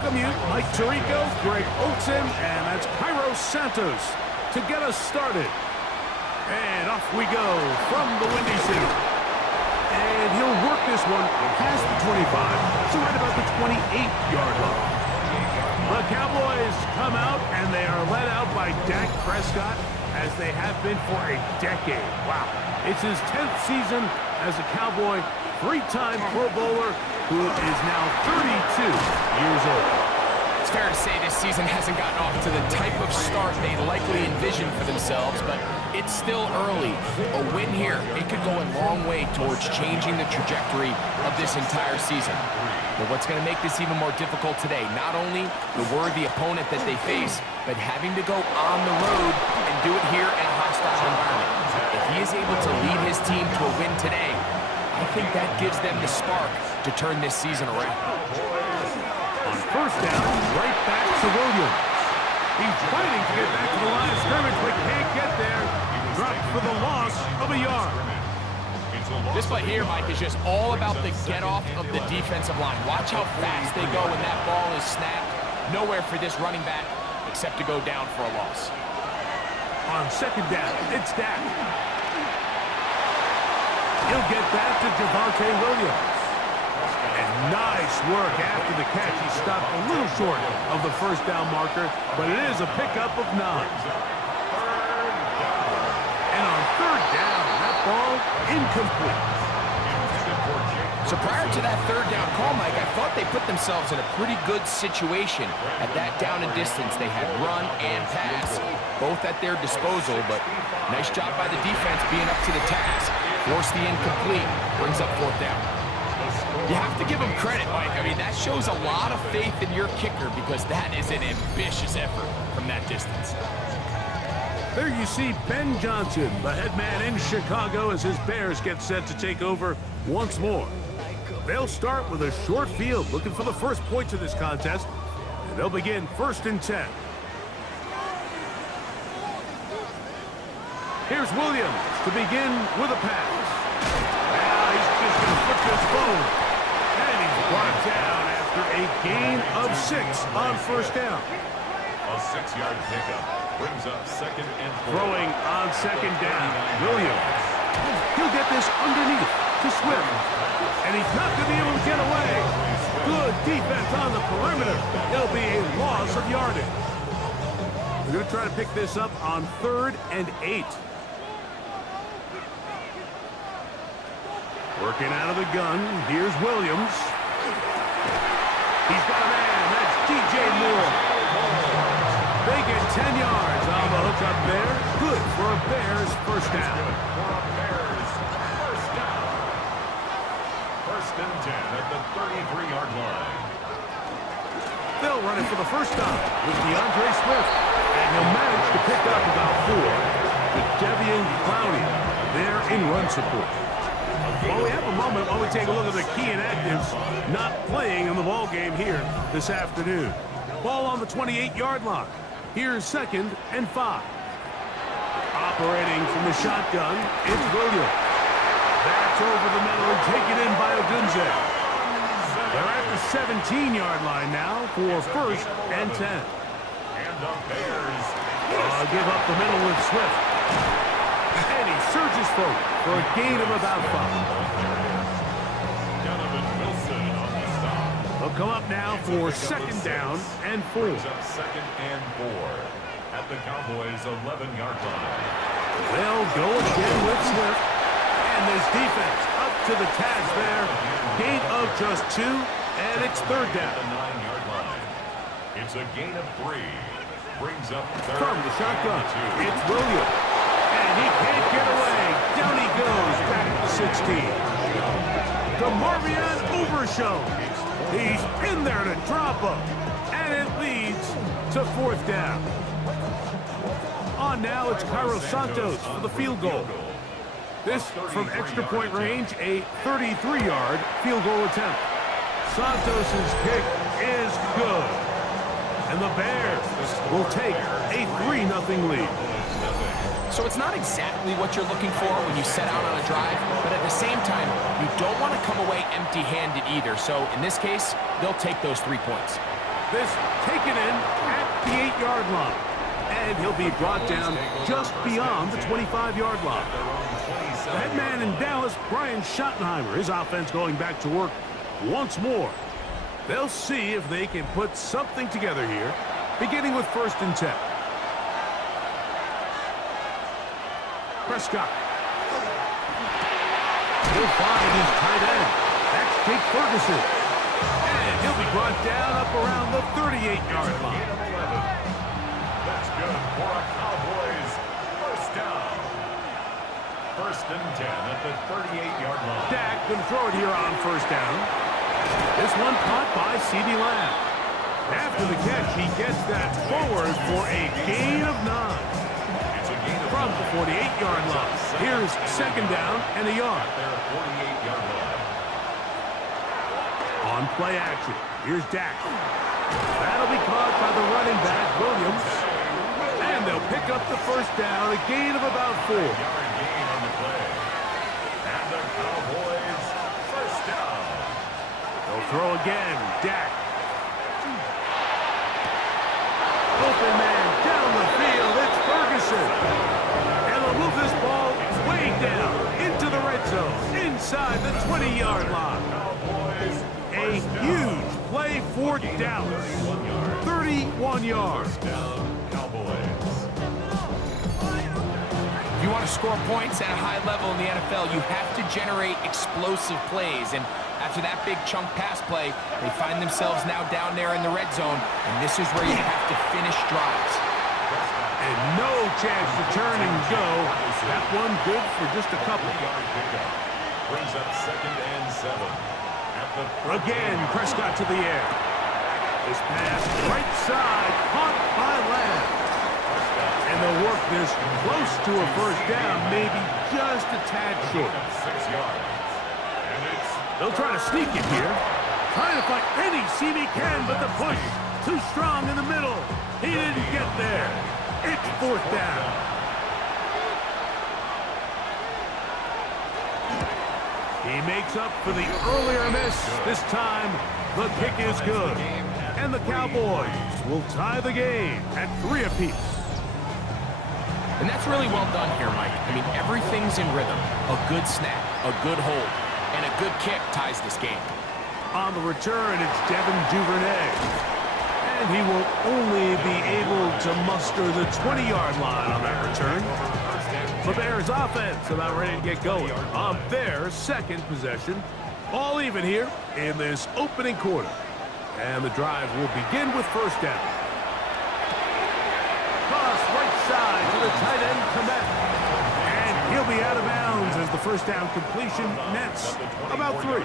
welcome you, Mike Tirico, Greg Olson, and that's Cairo Santos to get us started. And off we go from the Windy City. And he'll work this one past the 25, so right about the 28-yard line. The Cowboys come out, and they are led out by Dak Prescott, as they have been for a decade. Wow. It's his 10th season as a Cowboy, three-time Pro Bowler, who is now 32 years old. It's fair to say this season hasn't gotten off to the type of start they likely envisioned for themselves, but it's still early. A win here, it could go a long way towards changing the trajectory of this entire season. But what's going to make this even more difficult today, not only the worthy opponent that they face, but having to go on the road and do it here in a hostile environment. If he is able to lead his team to a win today, I think that gives them the spark to turn this season around. On first down, right back to Williams. He's fighting to get back to the line of scrimmage, but can't get there. Dropped for the loss of a yard. This play here, Mike, is just all about the get-off of the defensive line. Watch how fast they go when that ball is snapped. Nowhere for this running back except to go down for a loss. On second down, it's Dak. He'll get that to Javonte Williams. And nice work after the catch. He stopped a little short of the first down marker, but it is a pickup of 9. And on third down, that ball incomplete. So prior to that third down call, Mike, I thought they put themselves in a pretty good situation at that down and distance. They had run and pass, both at their disposal, but nice job by the defense being up to the task. Force the incomplete, brings up fourth down. You have to give him credit, Mike. I mean, that shows a lot of faith in your kicker because that is an ambitious effort from that distance. There you see Ben Johnson, the head man in Chicago, as his Bears get set to take over once more. They'll start with a short field, looking for the first points of this contest, and they'll begin 1st and 10. Here's Williams to begin with a pass. Now he's just going to put this phone, and he's brought down after a gain of 6 on first down. A 6-yard pickup brings up 2nd and 4. Throwing on second down, Williams. He'll get this underneath to Swift. And he's not going to be able to get away. Good defense on the perimeter. It'll be a loss of yardage. We're going to try to pick this up on 3rd and 8. Working out of the gun. Here's Williams. He's got a man. That's DJ Moore. They get 10 yards on the hook up there. Good for a Bears first down. First and 10 at the 33-yard line. They'll run it for the first time with DeAndre Swift. And he'll manage to pick up about 4 with Devian Clowney there in run support. Well, we have a moment while we take a look at the key inactives not playing in the ball game here this afternoon. Ball on the 28-yard line. Here's 2nd and 5. Operating from the shotgun, it's Williams. That's over the middle and taken in by Odunze. They're at the 17-yard line now for 1st and 10. And the Bears Give up the middle with Swift. And he surges forward for a gain of about 5. Wilson on the stop. They'll come up now for 2nd down and 4. Brings up 2nd and 4 at the Cowboys' 11-yard line. They'll go again with Swift. And this defense up to the task there. Gain of just 2, and it's 3rd down. The 9-yard line. It's a gain of 3. Brings up 3rd. From the shotgun, it's Williams. And he can't get away. Down he goes back to 16. DeMarvion Overshown. He's in there to drop him. And it leads to 4th down. On now, it's Cairo Santos for the field goal. This from extra point range, a 33-yard field goal attempt. Santos' kick is good. And the Bears will take a 3-0 lead. So it's not exactly what you're looking for when you set out on a drive, but at the same time, you don't want to come away empty-handed either. So in this case, they'll take those 3 points. This taken in at the 8-yard line. And he'll be brought down just beyond the 25-yard line. The head man in Dallas, Brian Schottenheimer, his offense going back to work once more. They'll see if they can put something together here, beginning with 1st and 10. Prescott. He'll find his tight end. That's Jake Ferguson. And he'll be brought down up around the 38-yard line. That's good for a Cowboys first down. 1st and 10 at the 38-yard line. Dak can throw it here on 1st down. This one caught by CeeDee Lamb. After the catch, he gets that forward for a gain of 9. From the 48-yard line. Here's 2nd down and a yard. Their 48-yard line. On play action. Here's Dak. That'll be caught by the running back, Williams. And they'll pick up the 1st down, a gain of about 4. Yard gain on the play. And the Cowboys first down. They'll throw again. Dak. Open man down the field. It's Ferguson. And they'll move this ball way down into the red zone, inside the 20-yard line. Cowboys A huge play for Dallas. 31 yards. down Cowboys. If you want to score points at a high level in the NFL, you have to generate explosive plays. And after that big chunk pass play, they find themselves now down there in the red zone. And this is where you have to finish drives. And no chance to turn and go. That one good for just a couple. Yard pickup. Brings up 2nd and 7. At the Again, Prescott to the air. This pass right side, caught by Lamb. And they'll work this close to a 1st down, maybe just a tad short. 6 yards. And it's They'll try to sneak it here. Trying to find any seam he can, but the push too strong in the middle. He didn't get there. It's 4th down. He makes up for the earlier miss. This time, the kick is good. And the Cowboys will tie the game at 3 apiece. And that's really well done here, Mike. I mean, everything's in rhythm. A good snap, a good hold, and a good kick ties this game. On the return, it's Devin Duvernay. And he will only be able to muster the 20-yard line on that return. The Bears offense about ready to get going on their 2nd possession. All even here in this opening quarter. And the drive will begin with 1st down. Cross right side to the tight end, Komet. And he'll be out of bounds as the 1st down completion nets about 3.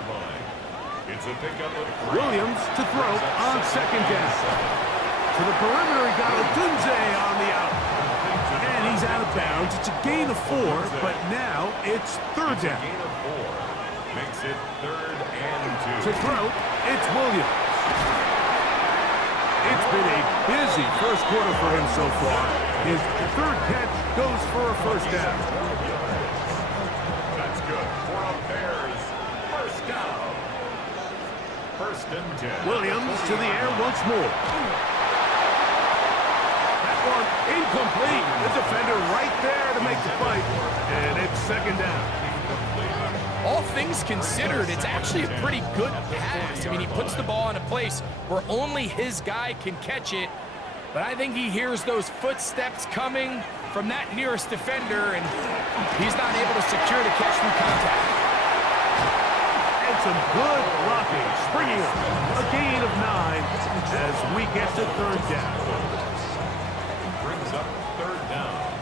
It's a pickup of Williams to throw on 2nd down. To the perimeter, he got Odunze on the out. And he's out of bounds. It's a gain of 4, but now it's 3rd down. gain of 4. Makes it 3rd and 2. To throw, it's Williams. It's been a busy 1st quarter for him so far. His 3rd catch goes for a 1st down. That's good for a Bears first down. 1st and 10. Williams to the air once more. That one incomplete. The defender right there to make the play. And it's 2nd down. All things considered, it's actually a pretty good pass. I mean, he puts the ball in a place where only his guy can catch it. But I think he hears those footsteps coming from that nearest defender, and he's not able to secure the catch through contact. And some good blocking, springing up. A gain of 9 as we get to 3rd down. Brings up 3rd down.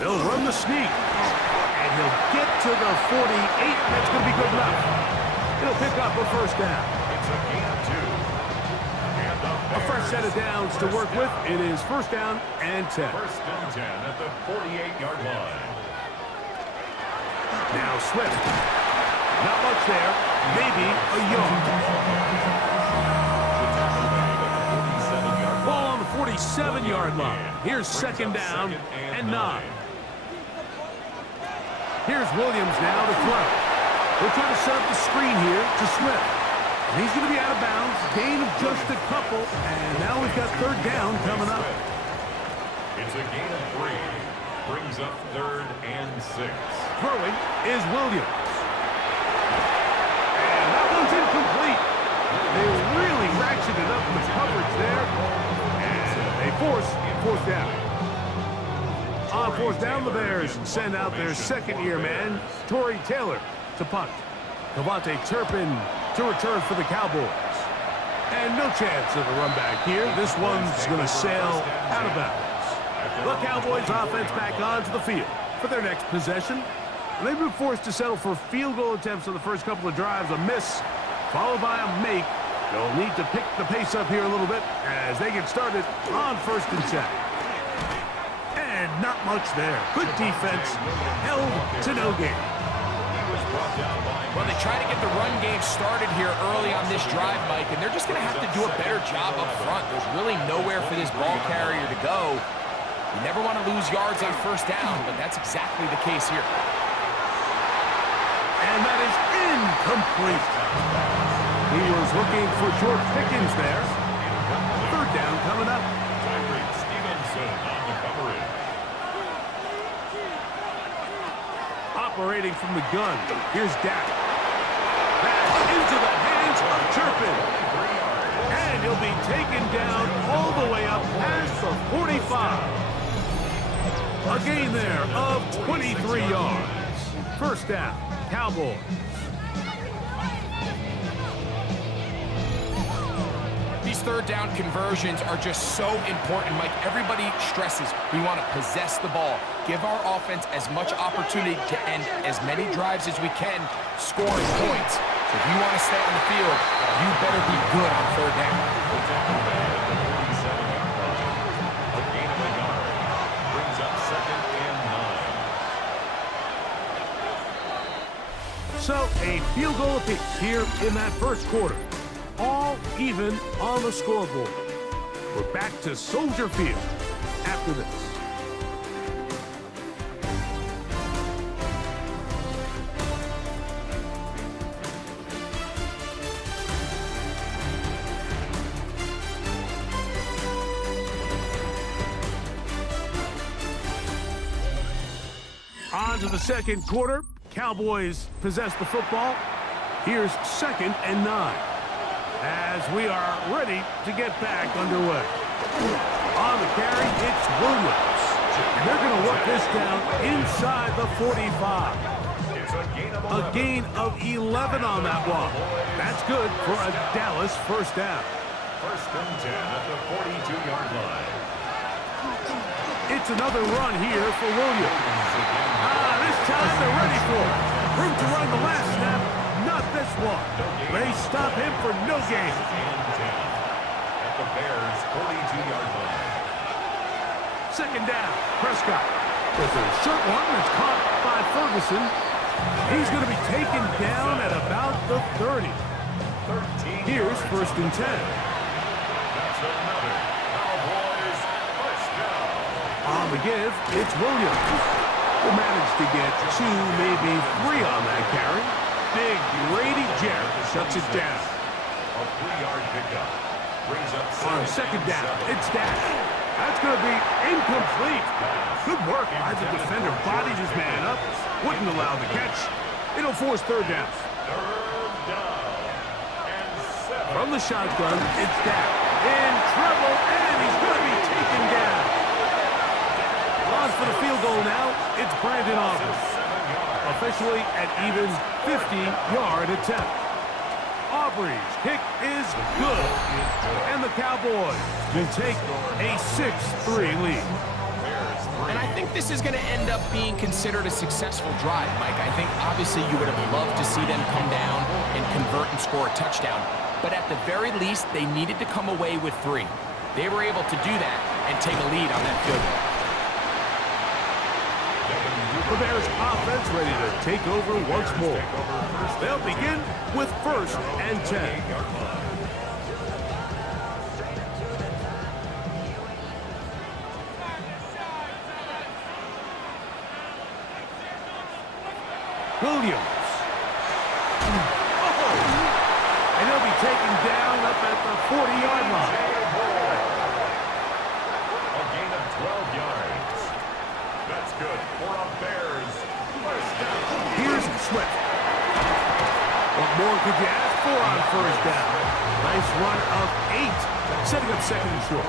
They'll run the sneak. And he'll get to the 48. That's going to be good enough. He'll pick up a 1st down. It's a gain of 2. And the A fresh set of downs to work with. It is 1st down and 10. 1st and 10 at the 48-yard line. Now Swift. Not much there. Maybe a yard. Ball on the 47-yard line. Here's 2nd down and 9. Here's Williams now to throw. They'll try to set up the screen here to Swift. And he's going to be out of bounds. Gain of just a couple. And now we've got third down coming up. It's a gain of 3. Brings up 3rd and 6. Throwing is Williams. And that one's incomplete. They really ratcheted up the coverage there. And they force fourth down. On fourth down, the Bears send out their second-year man, Torrey Taylor, to punt. Devontae Turpin to return for the Cowboys. And no chance of a run back here. This one's going to sail out of bounds. The Cowboys offense back onto the field for their next possession. And they've been forced to settle for field goal attempts on the first couple of drives. A miss, followed by a make. They'll need to pick the pace up here a little bit as they get started on 1st and 10. And not much there. Good defense, held to no gain. Well, they try to get the run game started here early on this drive, Mike, and they're just going to have to do a better job up front. There's really nowhere for this ball carrier to go. You never want to lose yards on 1st down, but that's exactly the case here. And that is incomplete. He was looking for George Pickens there. 3rd down coming up. Stevenson on the coverage. Operating from the gun. Here's Dak. Back into the hands of Turpin. And he'll be taken down all the way up past the 45. A gain there of 23 yards. 1st down, Cowboys. These 3rd down conversions are just so important, Mike. Everybody stresses we want to possess the ball, give our offense as much opportunity to end as many drives as we can, scoring points. So if you want to stay on the field, you better be good on 3rd down. A gain of a yard. Brings up 2nd and 9. So a field goal apiece here in that first quarter. All even on the scoreboard. We're back to Soldier Field after this. On to the second quarter. Cowboys possess the football. Here's 2nd and 9. As we are ready to get back underway. On the carry, it's Williams. And they're going to work this down inside the 45. A gain of 11 on that one. That's good for a Dallas 1st down. 1st and 10 at the 42-yard line. It's another run here for Williams. This time they're ready for it. Room to run the last snap. Not this one. They stop him for no gain. At the Bears' 42-yard line. 2nd down. Prescott. There's a short one that's caught by Ferguson. He's going to be taken down at about the 30. Here's 1st and 10. That's another Cowboys touchdown. On the give, it's Williams. Will manage to get 2, maybe 3 on that carry. Big Grady Jarrett shuts it down. A 3-yard pickup. Brings up On 2nd down, it's Dak. That's going to be incomplete. Good work by the defender. Bodied his man up. Wouldn't allow the catch. It'll force 3rd down. 3rd down and 7. From the shotgun, it's Dak. In trouble, and he's going to be taken down. On for the field goal now, it's Brandon Aubrey. Officially at even 50-yard attempt. Aubrey's kick is good. And the Cowboys will take a 6-3 lead. And I think this is going to end up being considered a successful drive, Mike. I think obviously you would have loved to see them come down and convert and score a touchdown. But at the very least, they needed to come away with 3. They were able to do that and take a lead on that field goal. The Bears offense ready to take over once more. They'll begin with 1st and 10. Williams. 40-yard line. A gain of 12 yards. That's good for a Bears first down. Here's Swift. What more could you ask for on first down? Nice run of 8, setting up second and short.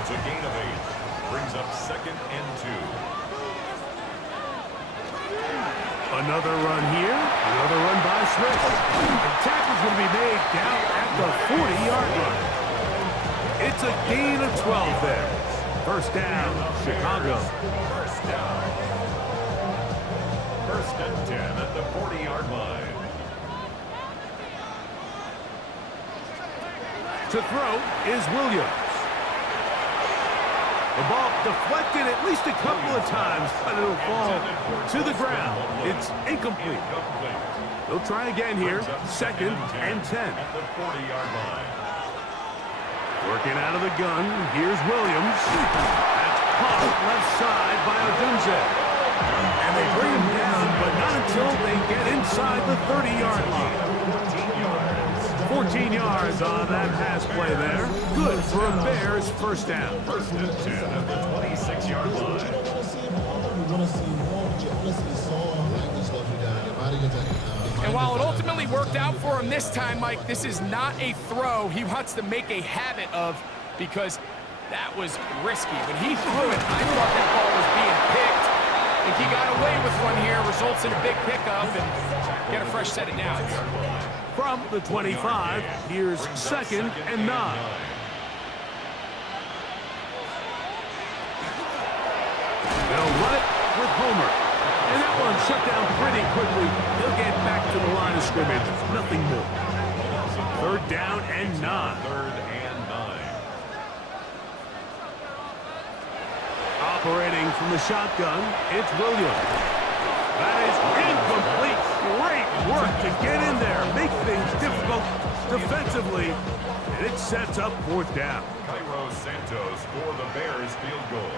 It's a gain of 8. Brings up second and 2. Another run here. Another run by Swift. The tackle's going to be made down at the 40-yard line. It's a gain of 12 there. First down, Chicago. First down. First and 10 at the 40-yard line. To throw is Williams. The ball deflected at least a couple of times, but it'll fall to the ground. It's incomplete. They'll try again here. Second and 10. At the 40-yard line. Working out of the gun. Here's Williams. That's caught left side by Odunze. And they bring him down, but not until they get inside the 30-yard line. 14 yards on that pass play there. Good for a Bears first down. First and 10 at the 26-yard line. And while it ultimately worked out for him this time, Mike, this is not a throw he wants to make a habit of, because that was risky. When he threw it, I thought that ball was being picked. I think he got away with one here, results in a big pickup, and get a fresh set of downs. From the 25, here's second and 9. They'll run it with Homer. And that one shut down pretty quickly. He'll get back to the line of scrimmage. Nothing more. Third down and 9. Third and 9. Operating from the shotgun, it's Williams. That is incomplete. Great work to get in there, make things difficult defensively, and it sets up fourth down. Cairo Santos for the Bears field goal.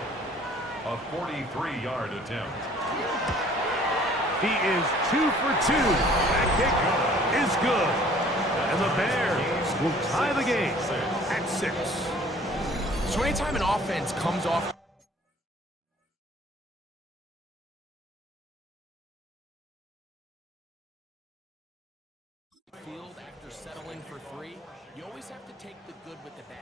A 43-yard attempt. He is 2 for 2. That kick is good. And the Bears will tie the game at 6. So anytime an offense comes off field after settling for 3, you always have to take the good with the bad.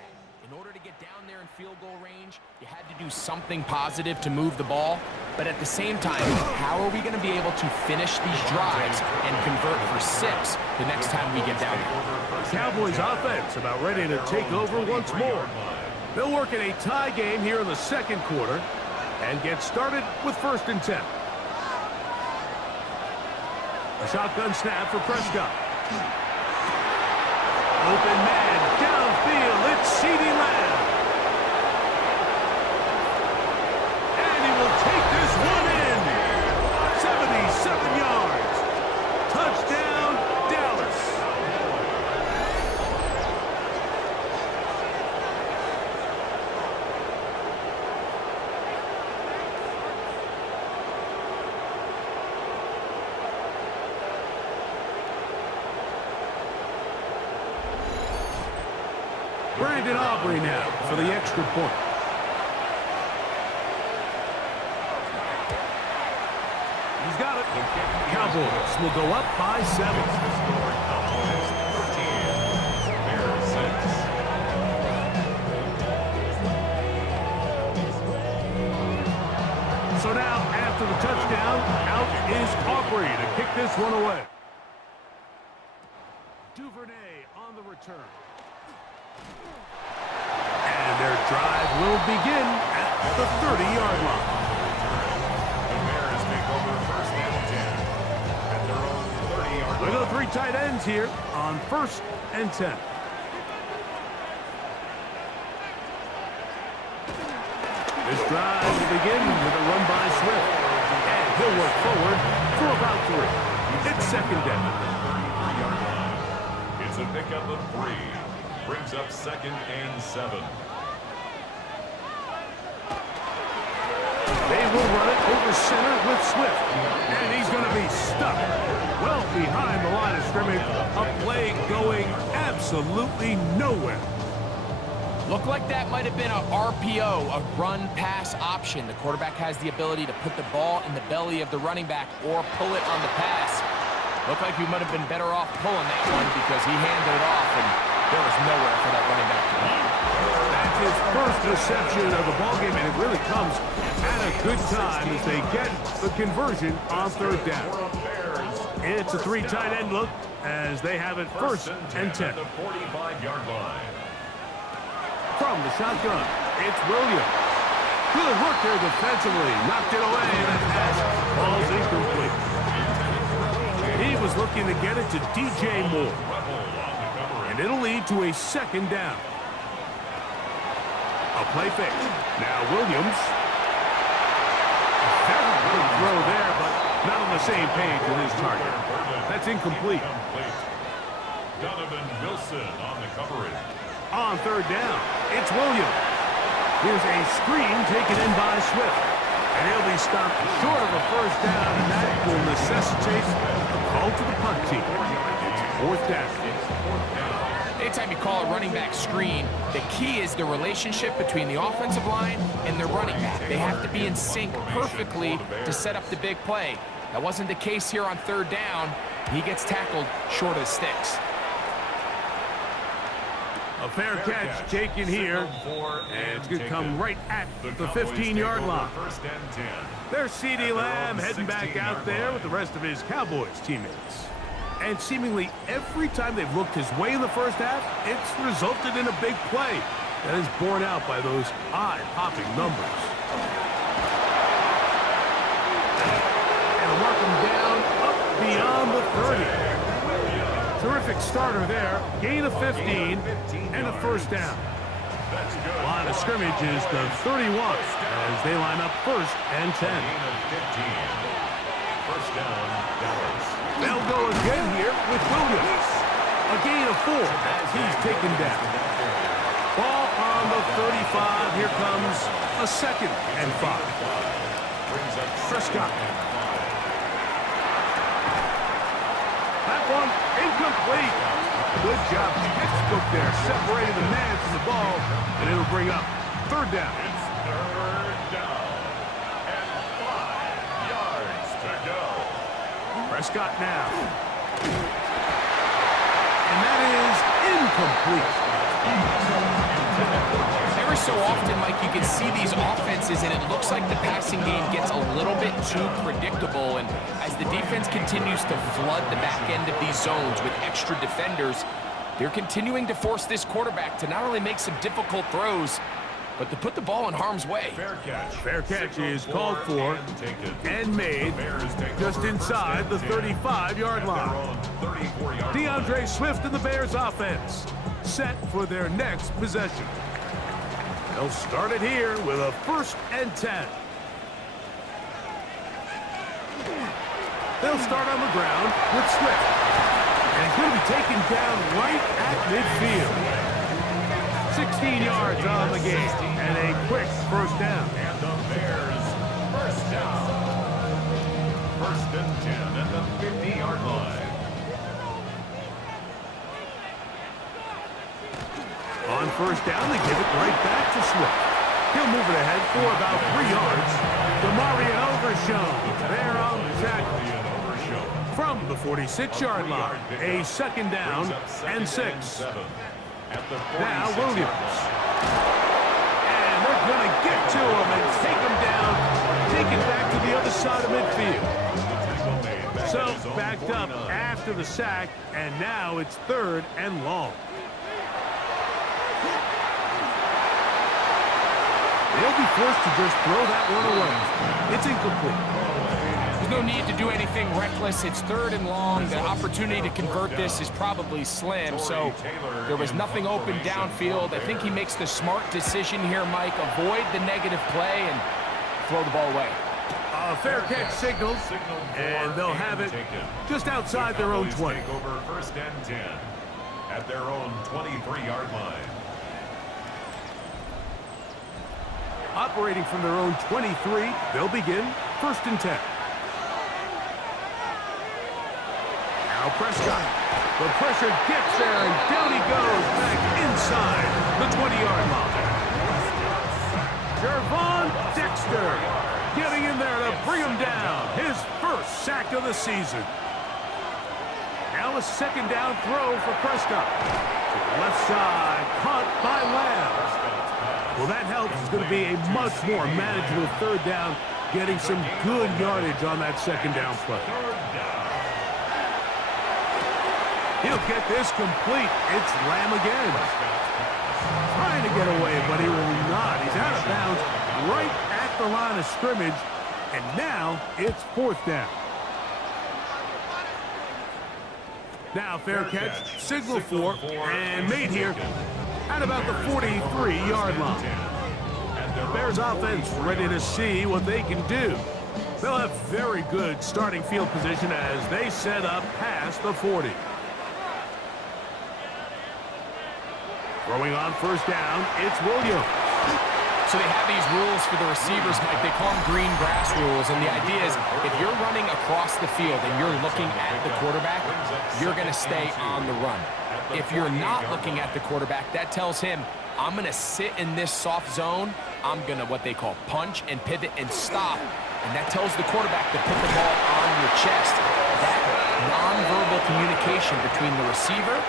In order to get down there in field goal range, you had to do something positive to move the ball. But at the same time, how are we going to be able to finish these drives and convert for 6 the next time we get down there? Cowboys offense about ready to take over once more. They'll work in a tie game here in the second quarter and get started with first and 10. A shotgun snap for Prescott. Open man, downfield, it's CeeDee Lamb. And he will take this one in. 77 yards. Touchdown, Dallas. Brandon Aubrey now for the extra point. He's got it. Cowboys will go up by 7. So now, after the touchdown, out is Aubrey to kick this one away. Duvernay on the return. And their drive will begin at the 30-yard line. The Bears take over first and 10 at their own 30-yard line. Look at the 3 tight ends here on first and 10. This drive will begin with a run by Swift. And he'll work forward for about 3. It's second down. It's a pickup of 3. Brings up second and 7. They will run it over center with Swift. And he's going to be stuck well behind the line of scrimmage. A play going absolutely nowhere. Looked like that might have been a RPO, a run-pass option. The quarterback has the ability to put the ball in the belly of the running back or pull it on the pass. Looked like he might have been better off pulling that one because he handed it off, and there was nowhere for that running back to go. That's his first reception of the ballgame, and it really comes at a good time as they get the conversion on third down. It's a three tight end look as they have it first and 10. The 45-yard line. From the shotgun, it's Williams. Good work there defensively. Knocked it away, and that pass falls incomplete. He was looking to get it to DJ Moore. And it'll lead to a second down. A play fake. Now Williams. Very good throw there, but not on the same page with his target. That's incomplete. Donovan Wilson on the coverage. On third down, it's Williams. Here's a screen taken in by Swift. And he'll be stopped short of a first down, and that will necessitate a call to the punt team. It's fourth down. Anytime you call a running back screen, the key is the relationship between the offensive line and the running back. They have to be in sync perfectly to set up the big play. That wasn't the case here on third down. He gets tackled short of the sticks. A fair catch taken here, and it's going to come right at the 15-yard line. There's CeeDee Lamb heading back out there with the rest of his Cowboys teammates. And seemingly every time they've looked his way in the first half, it's resulted in a big play that is borne out by those eye-popping numbers. And mark him down up beyond the 30. Terrific starter there. Gain of 15 and a first down. Line of scrimmage is the 31 as they line up first and 10. First down, Dallas. They'll go again here with Williams. A gain of 4 as he's taken down. Ball on the 35. Here comes a second and 5. Prescott. That one incomplete. Good job. Textbook there. Separating the man from the ball, and it'll bring up third down. It's third down. And 5 yards to go. Prescott now. And that is incomplete. Every so often, Mike, you can see these offenses, and it looks like the passing game gets a little bit too predictable. And as the defense continues to flood the back end of these zones with extra defenders, they're continuing to force this quarterback to not only make some difficult throws, but to put the ball in harm's way. Fair catch. Fair catch is called for and made just inside the 35-yard line. DeAndre Swift and the Bears offense set for their next possession. They'll start it here with a first and 10. They'll start on the ground with Swift. And he's going to be taken down right at midfield. 16 yards on the game and a quick first down. And the Bears first down. First and 10 at the 50-yard line. On first down, they give it right back to Swift. He'll move it ahead for about 3 yards. DeMarion Overshown there on the tackle. From the 46-yard line, a second down and 6. Now Williams. And they're going to get to him and take him down, take it back to the other side of midfield. So backed up after the sack, and now it's third and long. They'll be forced to just throw that one away. It's incomplete. There's no need to do anything reckless. It's third and long. The opportunity to convert this is probably slim, so there was nothing open downfield. I think he makes the smart decision here, Mike. Avoid the negative play and throw the ball away. A fair catch signals, and they'll have it just outside their own 20. Over first and 10 at their own 23-yard line. operating from their own 23. They'll begin 1st and 10. Now Prescott. The pressure gets there, and down he goes back inside the 20-yard line. Jervon Dexter getting in there to bring him down. His first sack of the season. Now a 2nd down throw for Prescott. To the left side, caught by Lamb. Well, that helps. It's going to be a much more manageable 3rd down, getting some good yardage on that 2nd down play. He'll get this complete. It's Lamb again. Trying to get away, but he will not. He's out of bounds right at the line of scrimmage, and now it's 4th down. Now fair catch, signal for, and made here at about the 43-yard line. The Bears offense ready to see what they can do. They'll have very good starting field position as they set up past the 40. Throwing on 1st down, it's Williams. So they have these rules for the receivers, Mike. They call them green grass rules, and the idea is if you're running across the field and you're looking at the quarterback, you're going to stay on the run. If you're not looking at the quarterback, that tells him, I'm going to sit in this soft zone. I'm going to what they call punch and pivot and stop, and that tells the quarterback to put the ball on your chest. That nonverbal communication between the receiver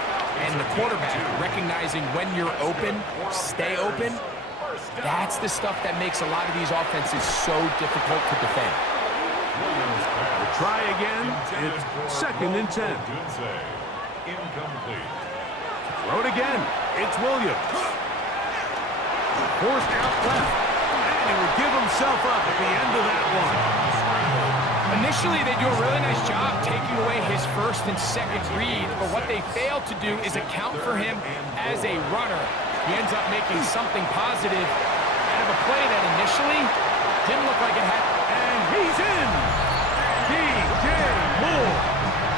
and the quarterback, recognizing when you're open, stay open, that's the stuff that makes a lot of these offenses so difficult to defend. The try again. It's 2nd and 10. Incomplete. Throw it again. It's Williams. Forced out left. And he will give himself up at the end of that one. Initially, they do a really nice job taking away his 1st and 2nd read, but what they fail to do is account for him as a runner. He ends up making something positive out of a play that initially didn't look like it had. And he's in! DJ Moore.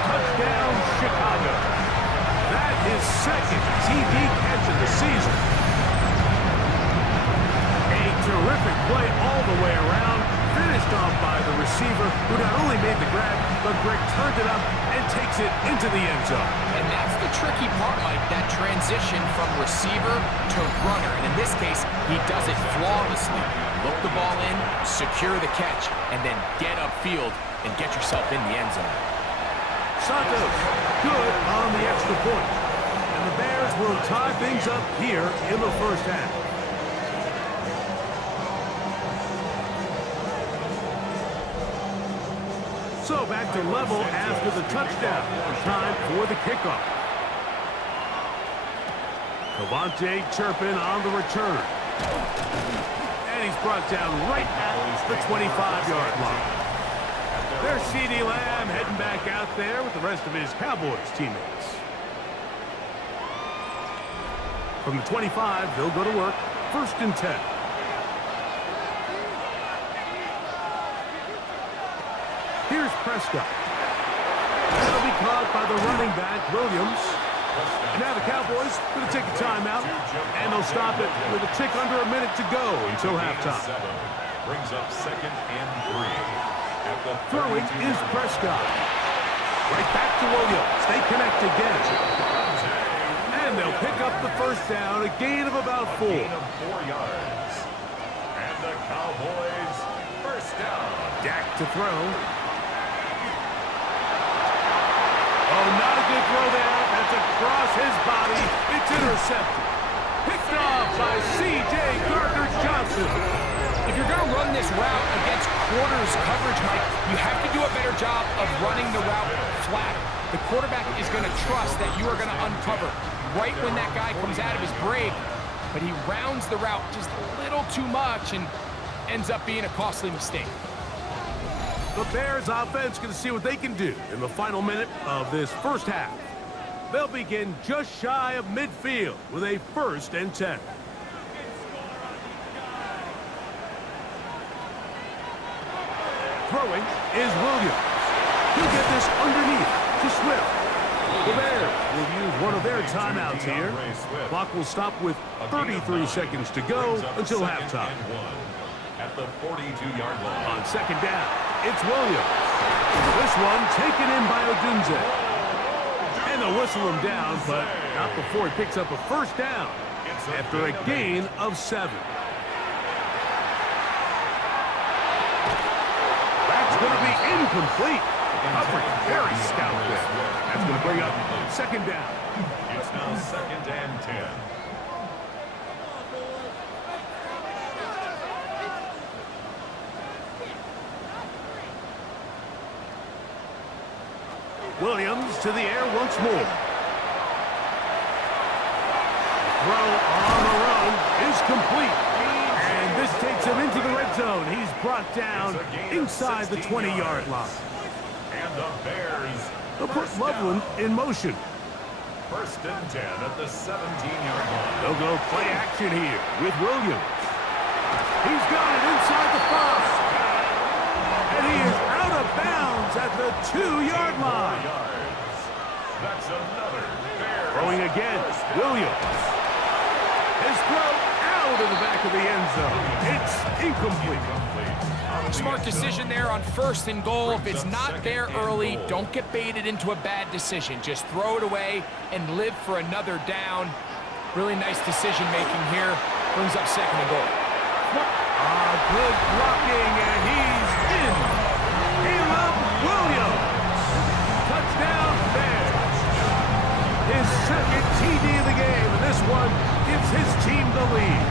Touchdown, Chicago. That is 2nd TD catch of the season. A terrific play all the way around. Finished off by the receiver, who not only made the grab, but Greg turned it up and takes it into the end zone. And that's the tricky part, Mike, that transition from receiver to runner. And in this case, he does it flawlessly. Look the ball in, secure the catch, and then get upfield and get yourself in the end zone. Santos, good on the extra point. And the Bears will tie things up here in the 1st half. So back to level after the touchdown. Time for the kickoff. Cavante Turpin on the return. And he's brought down right at the 25-yard line. There's C.D. Lamb heading back out there with the rest of his Cowboys teammates. From the 25, they'll go to work. 1st and 10. Here's Prescott. That'll be caught by the running back, Williams. And now the Cowboys going to take a timeout, and they'll stop it with a tick under a minute to go until halftime. Brings up 2nd and 3. At the throwing is Prescott. Right back to Williams. They connect again. And they'll pick up the 1st down, a gain of about 4. Gain of 4 yards. And the Cowboys 1st down. Dak to throw. Oh, not a good throw there. That's across his body. It's intercepted. Picked off by C.J. Gardner-Johnson. If you're going to run this route against quarters coverage, Mike, you have to do a better job of running the route flat. The quarterback is going to trust that you are going to uncover right when that guy comes out of his break, but he rounds the route just a little too much and ends up being a costly mistake. The Bears offense going to see what they can do in the final minute of this 1st half. They'll begin just shy of midfield with a 1st and 10. Throwing is Williams. He'll get this underneath to Swift. The Bears will use one of their timeouts here. Clock will stop with 33 seconds to go until halftime. at the 42-yard line. On second down, it's Williams. This one taken in by Odunze. And they'll whistle him down, but not before he picks up a first down after a gain of 7. That's going to be incomplete. Coverage very stout there. That's going to bring up second down. It's now 2nd and 10. Williams to the air once more. Throw on the run is complete. And this takes him into the red zone. He's brought down inside the 20-yard line. And the Bears. They'll put Loveland in motion. 1st and 10 at the 17-yard line. They'll go play action here with Williams. He's got it inside the 5. And he is out of bounds at the 2-yard line. That's another Bears. Throwing again, Williams. His throw out of the back of the end zone. It's incomplete. Smart decision there on 1st and goal. If it's not there early, don't get baited into a bad decision. Just throw it away and live for another down. Really nice decision making here. Brings up 2nd and goal. Good blocking, and he's in. Caleb Williams. Touchdown Bears. His 2nd TD of the game, and this one gives his team the lead.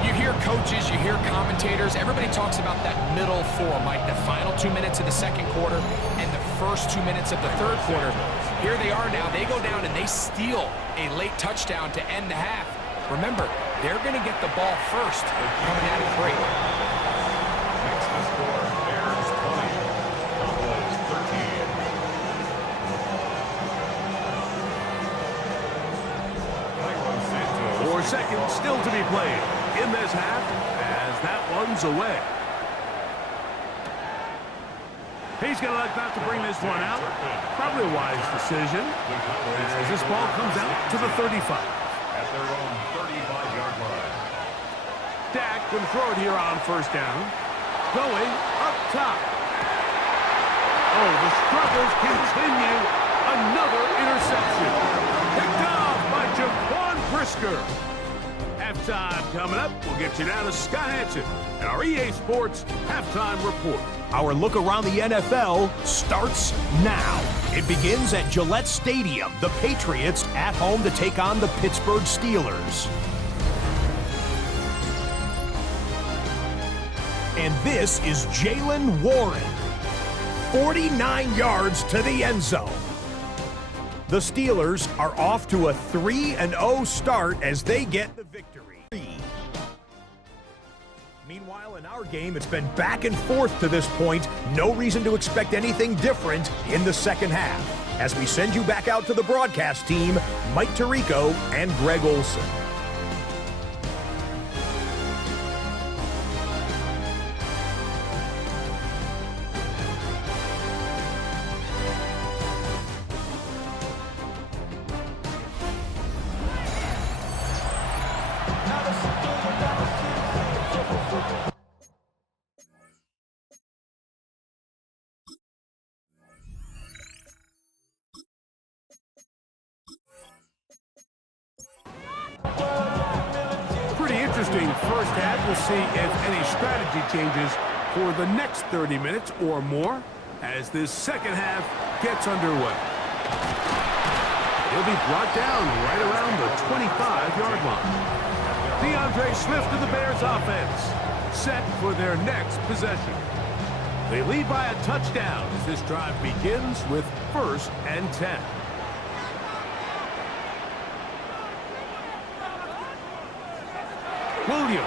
You hear coaches, you hear commentators, everybody talks about that middle 4, Mike, the final 2 minutes of the 2nd quarter and the first 2 minutes of the 3rd quarter. Here they are now. They go down and they steal a late touchdown to end the half. Remember, they're going to get the ball first coming out of the break. Makes the score Bears 20, Cowboys 13. 4 seconds still to be played in this half as that one's away. He's going to elect not to bring this one out. Probably a wise decision as this ball comes out to the 35. At their own 35-yard line. Dak can throw it here on 1st down. Going up top. Oh, the struggles continue. Another interception. Picked off by Jaquan Brisker. Halftime coming up. We'll get you down to Scott Hansen and our EA Sports Halftime Report. Our look around the NFL starts now. It begins at Gillette Stadium. The Patriots at home to take on the Pittsburgh Steelers. And this is Jaylen Warren. 49 yards to the end zone. The Steelers are off to a 3-0 start as they get the victory. Meanwhile, in our game, it's been back and forth to this point. No reason to expect anything different in the 2nd half. As we send you back out to the broadcast team, Mike Tirico and Greg Olson. Interesting first half. We'll see if any strategy changes for the next 30 minutes or more as this 2nd half gets underway. He'll be brought down right around the 25-yard line. DeAndre Swift of the Bears offense set for their next possession. They lead by a touchdown as this drive begins with 1st and 10. Williams.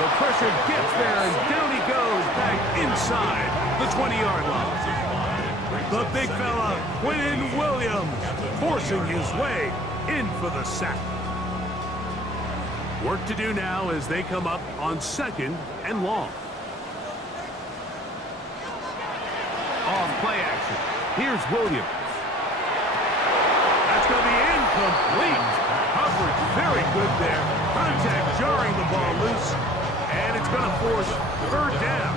The pressure gets there, and down he goes back inside the 20-yard line. The big fella, Quinn Williams, forcing his way in for the sack. Work to do now as they come up on 2nd and long. Off play action. Here's Williams. That's going to be incomplete. Coverage very good there. Contact jarring the ball loose, and it's going to force third down.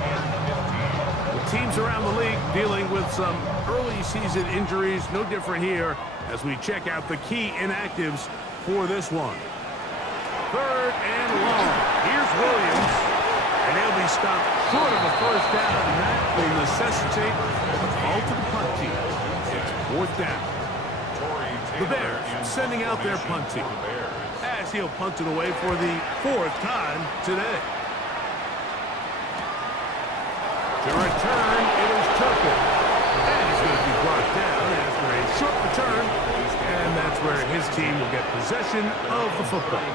The teams around the league dealing with some early season injuries. No different here as we check out the key inactives for this one. Third and long. Here's Williams, and he'll be stopped short of a first down, and that will necessitate a call to the punt team. It's fourth down. The Bears sending out their punt team as he'll punt it away for the fourth time today. To return, it is Turpin. And he's going to be brought down after a short return, and that's where his team will get possession of the football.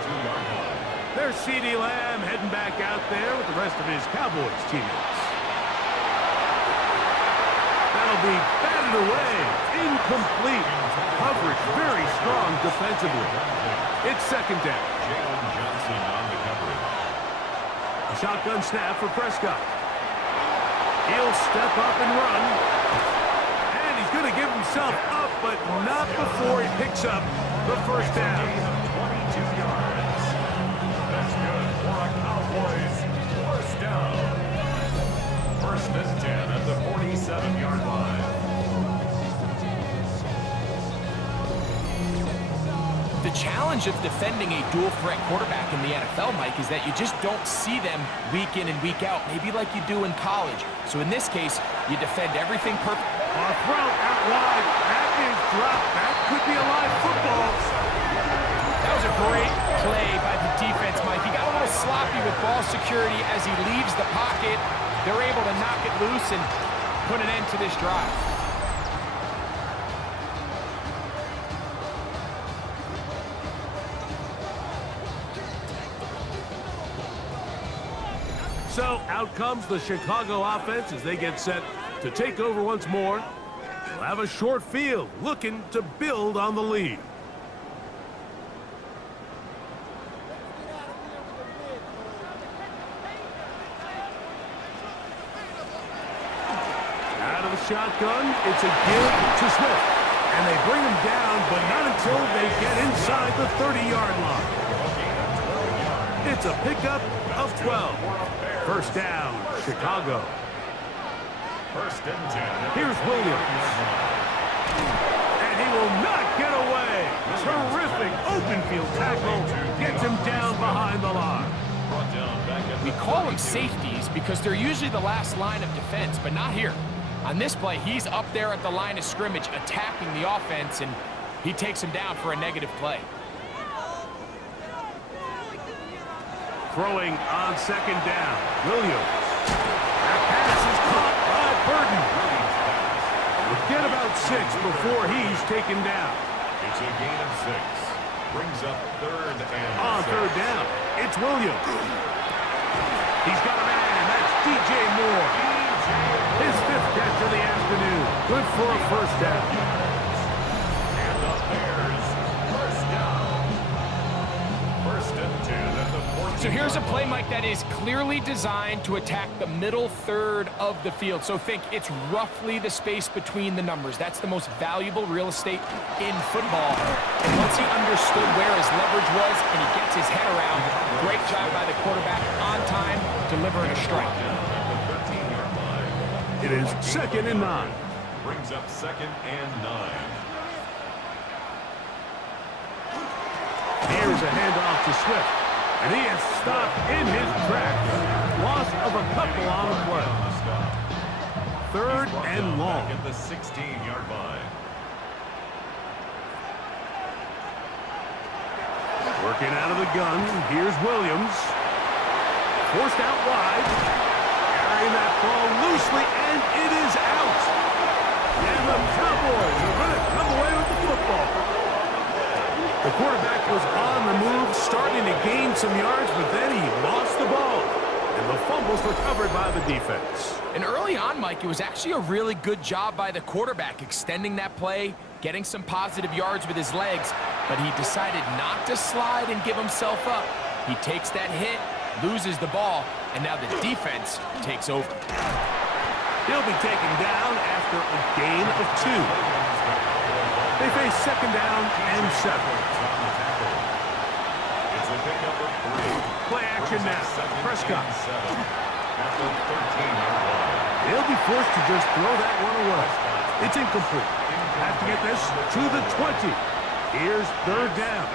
There's C.D. Lamb heading back out there with the rest of his Cowboys teammates. That'll be batted away. Incomplete. Coverage very strong defensively. It's second down. Jalen Johnson on the coverage. A shotgun snap for Prescott. He'll step up and run. And he's going to give himself up, but not before he picks up the first down. 22 yards. That's good for a Cowboys first down. First and 10 at the 47-yard line. The challenge of defending a dual-threat quarterback in the NFL, Mike, is that you just don't see them week in and week out, maybe like you do in college. So in this case, you defend everything perfect. A throw out wide. That is dropped. That could be a live football. That was a great play by the defense, Mike. He got a little sloppy with ball security as he leaves the pocket. They're able to knock it loose and put an end to this drive. So out comes the Chicago offense as they get set to take over once more. They'll have a short field looking to build on the lead. Out of the shotgun, it's a give to Swift. And they bring him down, but not until they get inside the 30-yard line. It's a pickup of 12. First down, Chicago. First and 10. Here's Williams. And he will not get away. Terrific open field tackle. Gets him down behind the line. We call them safeties because they're usually the last line of defense, but not here. On this play, he's up there at the line of scrimmage attacking the offense, and he takes him down for a negative play. Throwing on second down, Williams. That pass is caught by Burton. We'll get about 6 before he's taken down. It's a gain of 6. Brings up third and On 6. third down, it's Williams. He's got a man, and that's DJ Moore. His 5th catch of the afternoon. Good for a first down. And the Bears first down. First and 10 at the 14. So here's a play, Mike, that is clearly designed to attack the middle third of the field. So think it's roughly the space between the numbers. That's the most valuable real estate in football. And once he understood where his leverage was and he gets his head around, great job by the quarterback on time, delivering a strike. It is second and 9. Brings up second and 9. Here's a handoff to Swift. And he is stopped in his tracks. Loss of a couple on the play. Third and long. At the 16-yard line. Working out of the gun. Here's Williams. Forced out wide. Carrying that ball loosely, and it is out. And the Cowboys are going to come away with the football. The quarterback was on the move, starting to gain some yards, but then he lost the ball. And the fumble's recovered by the defense. And early on, Mike, it was actually a really good job by the quarterback, extending that play, getting some positive yards with his legs, but he decided not to slide and give himself up. He takes that hit, loses the ball, and now the defense takes over. He'll be taken down after a gain of 2. They face second down and 7. pick up a 3. Play action now. Prescott. At the 13-yard line. He'll be forced to just throw that one away. It's incomplete. Have to get this to the 20. Here's third down.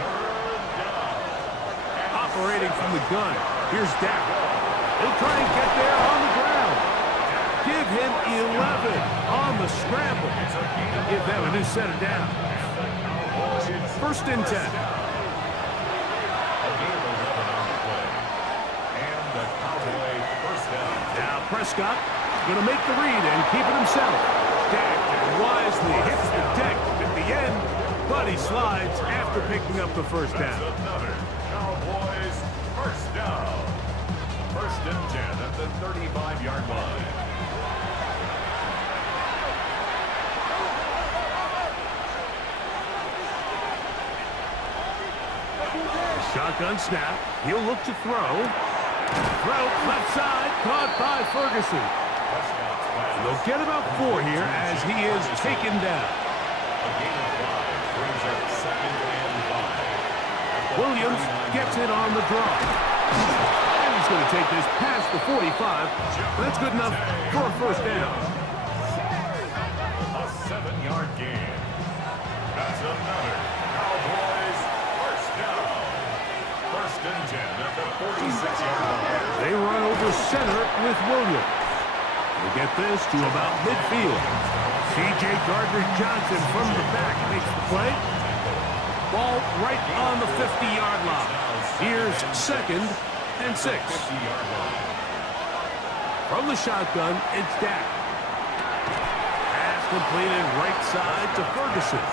Operating from the gun. Here's Dak. He'll try and get there on the ground. Give him 11 on the scramble. Give them a new set of downs. First and 10. Now Prescott going to make the read and keep it himself. Dak wisely hits the deck at the end, but he slides after picking up the first down. Another Cowboys first down. First and 10 at the 35-yard line. Shotgun snap. He'll look to throw. Throw left side, caught by Ferguson. And they'll get about 4 here as he is taken down. A gain of 5 brings up second and 5. Williams gets it on the draw. And he's going to take this past the 45. That's good enough for a first down. A 7-yard gain. That's another Cowboys first down. First and 10 at the 46-yard line. They run over center with Williams. They get this to about midfield. C.J. Gardner-Johnson from the back makes the play. Ball right on the 50-yard line. Here's second and 6. From the shotgun, it's Dak. Pass completed right side to Ferguson.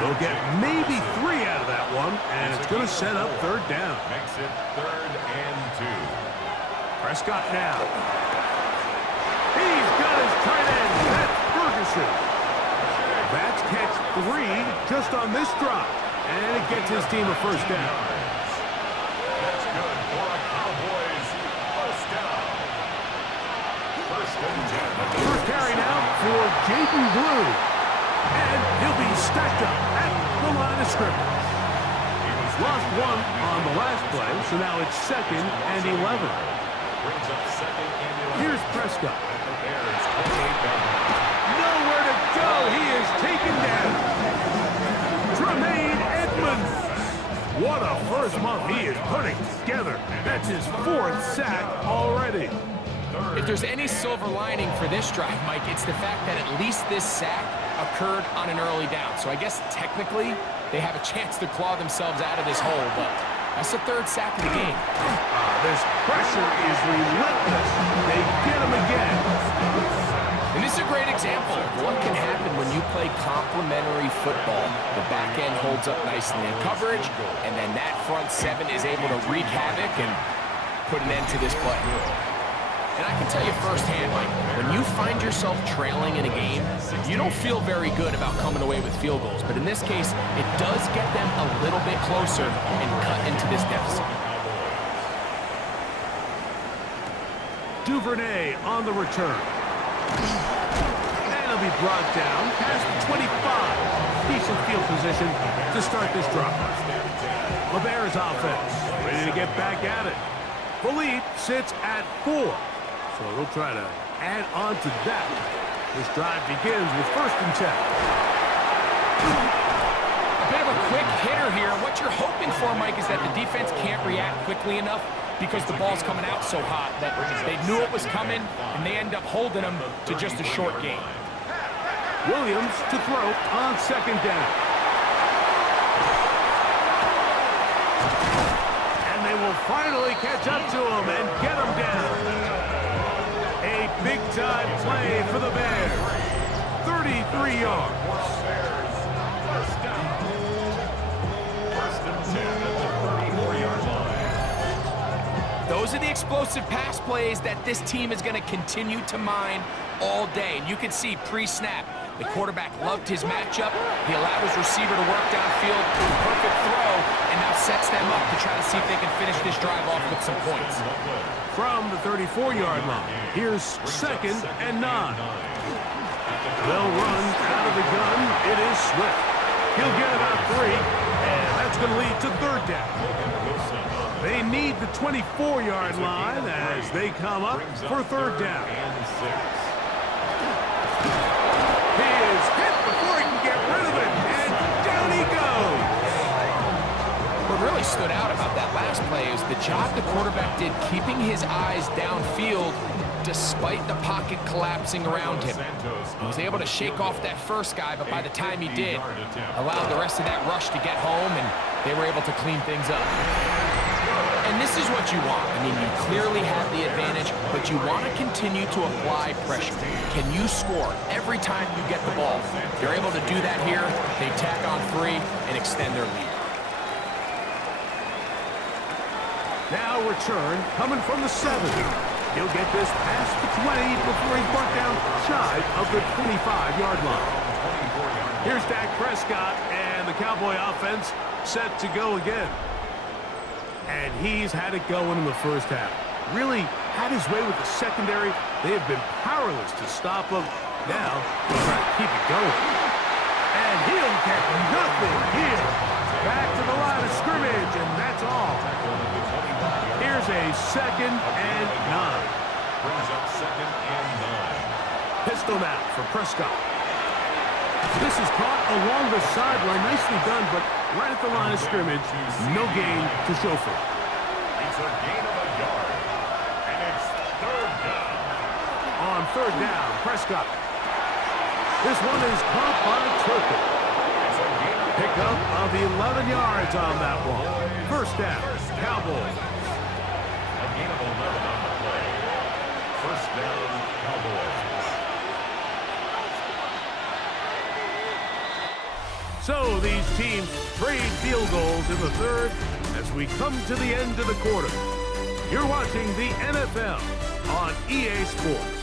They'll get maybe 3 out of that one, and it's going to set up third down. Makes it third and 2. Prescott now. He's got his tight end. That's Ferguson. That's catch 3 just on this drop, and it gets his team a first down. That's good for a Cowboys first down. First and 10. First carry now for Jaden Blue. And he'll be stacked up at the line of scrimmage. Lost 1 on the last play, so now it's second and 11. Brings up second and 11. Here's Prescott. The Bears 28 down. Nowhere to go. He is taken down. Tremaine Edmonds. What a first month he is putting together. That's his 4th sack already. If there's any silver lining for this drive, Mike, it's the fact that at least this sack occurred on an early down. So I guess technically they have a chance to claw themselves out of this hole, but that's the 3rd sack of the game. This pressure is relentless. They get him again. And this is a great example of what can happen when you play complementary football. The back end holds up nicely in coverage, and then that front 7 is able to wreak havoc and put an end to this play. And I can tell you firsthand, Mike, when you find yourself trailing in a game, you don't feel very good about coming away with field goals. But in this case, it does get them a little bit closer and cut into this deficit. Duvernay on the return. And he'll be brought down past the 25. Decent field position to start this drive. LeBear's offense ready to get back at it. The lead sits at 4. So they'll try to add on to that. This drive begins with first and 10. A bit of a quick hitter here. What you're hoping for, Mike, is that the defense can't react quickly enough because the ball's coming out so hot that they knew it was coming, and they end up holding them to just a short game. Williams to throw on second down. And they will finally catch up to him and get him down. A big-time play for the Bears. 33 yards. First down. First and 10 at the 34-yard line. Those are the explosive pass plays that this team is going to continue to mine all day. And you can see pre-snap, the quarterback loved his matchup. He allowed his receiver to work downfield, perfect throw, and now sets them up to try to see if they can finish this drive off with some points. From the 34-yard line, here's second and 9. They'll run out of the gun. It is Swift. He'll get about 3, and that's going to lead to third down. They need the 24-yard line as they come up for third down. He is hit before he can get rid of it, and down he goes. What really stood out about that last play is the job the quarterback did keeping his eyes downfield despite the pocket collapsing around him. He was able to shake off that first guy, but by the time he did, allowed the rest of that rush to get home, and they were able to clean things up. And this is what you want. I mean, you clearly have the advantage, but you want to continue to apply pressure. Can you score every time you get the ball? They're able to do that here. They tack on 3 and extend their lead. Now return coming from the 7. He'll get this past the 20 before he's brought down shy of the 25-yard line. Here's Dak Prescott, and the Cowboy offense set to go again. And he's had it going in the first half. Really had his way with the secondary. They have been powerless to stop him. Now he'll try to keep it going. And he'll get nothing here. Back to the line of scrimmage, and that's all. Here's a 2nd and 9. Brings up 2nd and 9. Pistol now for Prescott. This is caught along the sideline. Nicely done, but right at the line of scrimmage, no gain to show for it. It's a gain of a yard, and it's third down. On third down, Prescott. This one is caught by Turpin. Pickup of 11 yards on that one. First down, Cowboys. A gain of 11 on the play. First down, Cowboys. So these teams trade field goals in the third as we come to the end of the quarter. You're watching the NFL on EA Sports.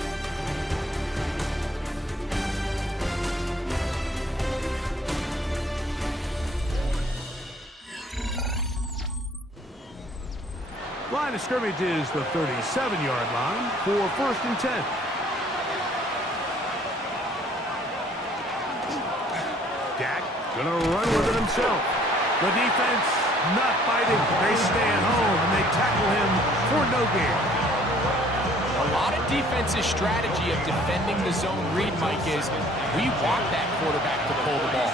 Line of scrimmage is the 37-yard line for 1st and 10. Dak gonna run with it himself. The defense not fighting. They stay at home and they tackle him for no gain. A lot of defense's strategy of defending the zone read, Mike, is we want that quarterback to pull the ball.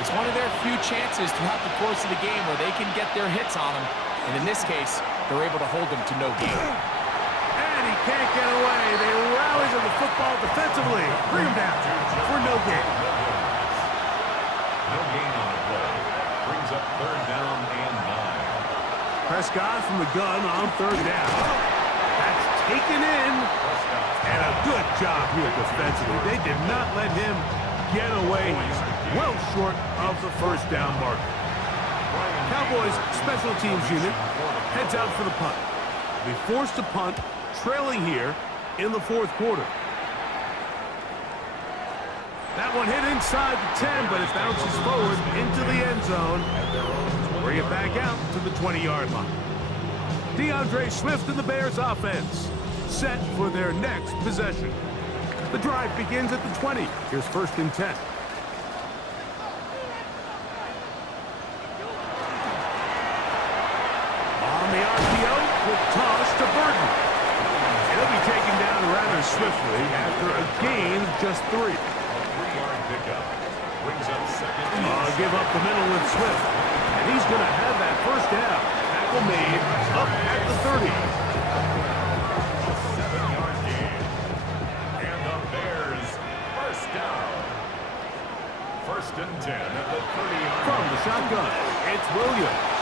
It's one of their few chances throughout the course of the game where they can get their hits on him. And in this case, they're able to hold him to no gain. And he can't get away. They rally to the football defensively. Bring him down for no gain. No gain on the play. Brings up third down and 9. Prescott from the gun on third down. That's taken in. And a good job here defensively. They did not let him get away. He's well short of the first down marker. Cowboys special teams unit heads out for the punt. Be forced to punt, trailing here in the 4th quarter. That one hit inside the 10, but it bounces forward into the end zone. Bring it back out to the 20-yard line. DeAndre Swift and the Bears offense set for their next possession. The drive begins at the 20. Here's 1st and 10. On the RPO, with toss to Burton. He'll be taken down rather swiftly after a gain of just 3. 3-yard pickup. Brings up 2nd and Give up the middle with Swift. And he's going to have that first down. Tackle made up at the 30. 7-yard gain. And the Bears first down. 1st and 10 at the 30-yard line. From the shotgun, it's Williams.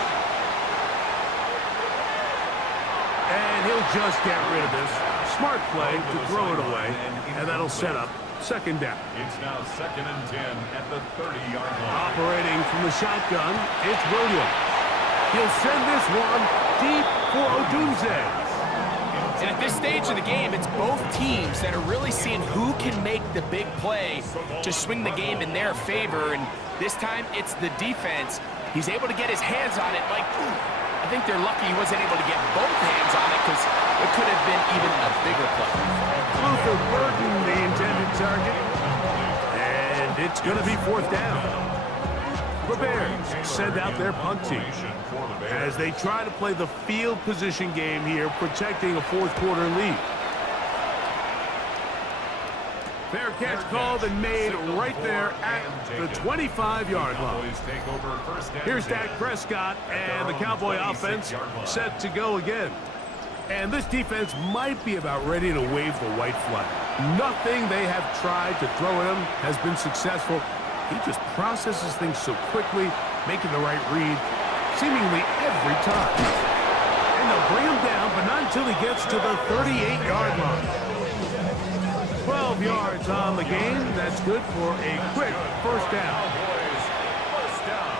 And he'll just get rid of this. Smart play to throw it away. And that'll set up 2nd down. It's now 2nd and 10 at the 30-yard line. Operating from the shotgun, it's Williams. He'll send this one deep for Odunze. And at this stage of the game, it's both teams that are really seeing who can make the big play to swing the game in their favor. And this time, it's the defense. He's able to get his hands on it. Like, I think they're lucky he wasn't able to get both hands on it because it could have been even a bigger play. Luther Burton, the intended target. And it's going to be 4th down. The Bears send out their punt team as they try to play the field position game here, protecting a fourth quarter lead. Fair catch called and made right there at the 25-yard line. Here's Dak Prescott and the Cowboy offense set to go again. And this defense might be about ready to wave the white flag. Nothing they have tried to throw at him has been successful. He just processes things so quickly, making the right read seemingly every time. And they'll bring him down, but not until he gets to the 38-yard line. 12 yards on the game. That's good for a quick first down. First down.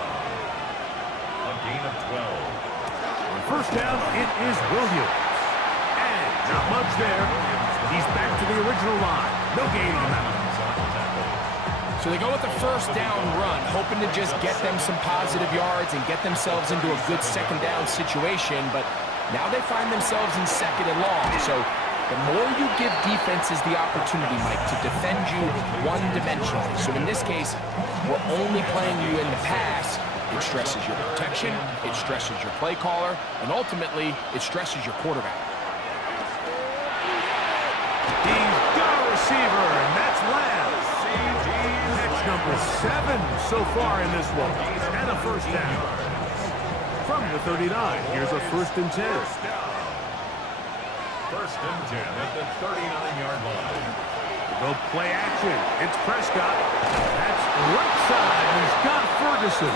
A gain of 12. On first down, it is Williams. And not much there. He's back to the original line. No gain on that one. So they go with the first down run, hoping to just get them some positive yards and get themselves into a good second down situation, but now they find themselves in second and long. So the more you give defenses the opportunity, Mike, to defend you one-dimensionally. So in this case, we're only playing you in the pass. It stresses your protection, it stresses your play caller, and ultimately, it stresses your quarterback. He's got a receiver, and that's Lamb. Catch number 7 so far in this one. And a first down. From the 39, here's a 1st and 10. First and 10 at the 39-yard line. Go play action. It's Prescott. That's right side. He's got Ferguson.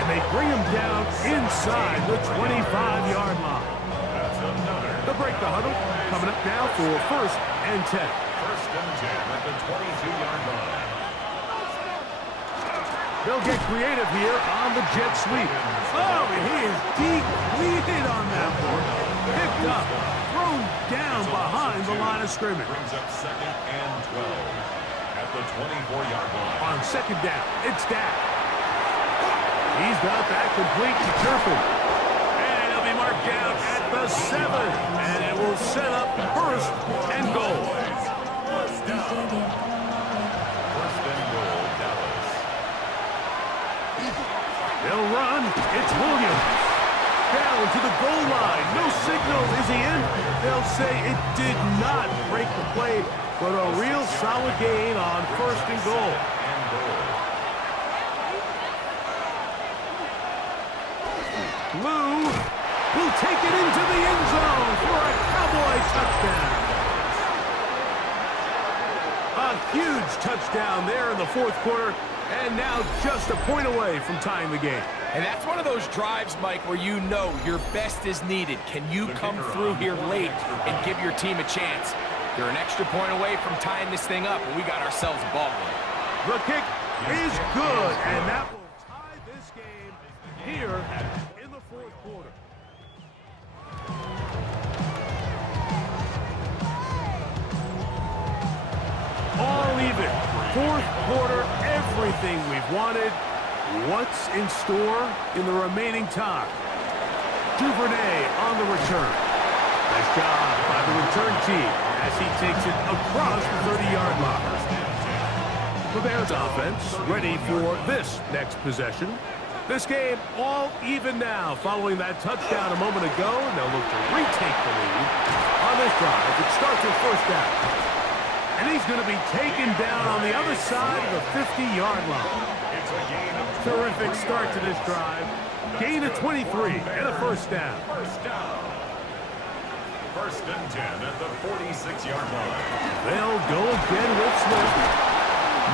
And they bring him down inside the 25-yard line. That's another. They'll break the huddle. Coming up now for 1st and 10. First and 10 at the 22-yard line. They'll get creative here on the jet sweep. Oh, and he is depleted on that one. Picked up, thrown down behind the line of scrimmage. Brings up 2nd and 12 at the 24-yard line. On 2nd down, it's Dak. He's got that complete to Turpin. And he'll be marked down at the 7. And it will set up 1st and goal. First down. 1st and goal, Dallas. They'll run. It's Williams. Down to the goal line. No signal. Is he in? They'll say it did not break the play, but a real solid gain on 1st and goal. Lou will take it into the end zone for a Cowboy touchdown. A huge touchdown there in the 4th quarter, and now just a point away from tying the game. And that's one of those drives, Mike, where you know your best is needed. Can you come through here late and give your team a chance? You're an extra point away from tying this thing up, and we got ourselves a ball game. The kick is good, and that will tie this game here in the 4th quarter. All even. 4th quarter, everything we've wanted. What's in store in the remaining time? Duvernay on the return. Nice job by the return team as he takes it across the 30-yard line. The Bears offense ready for this next possession. This game all even now following that touchdown a moment ago, and they'll look to retake the lead on this drive. It starts with 1st down. And he's going to be taken down on the other side of the 50-yard line. Terrific start to this drive. Gain of 23 and a 1st down. First down. 1st and 10 at the 46-yard line. They'll go again with Smith.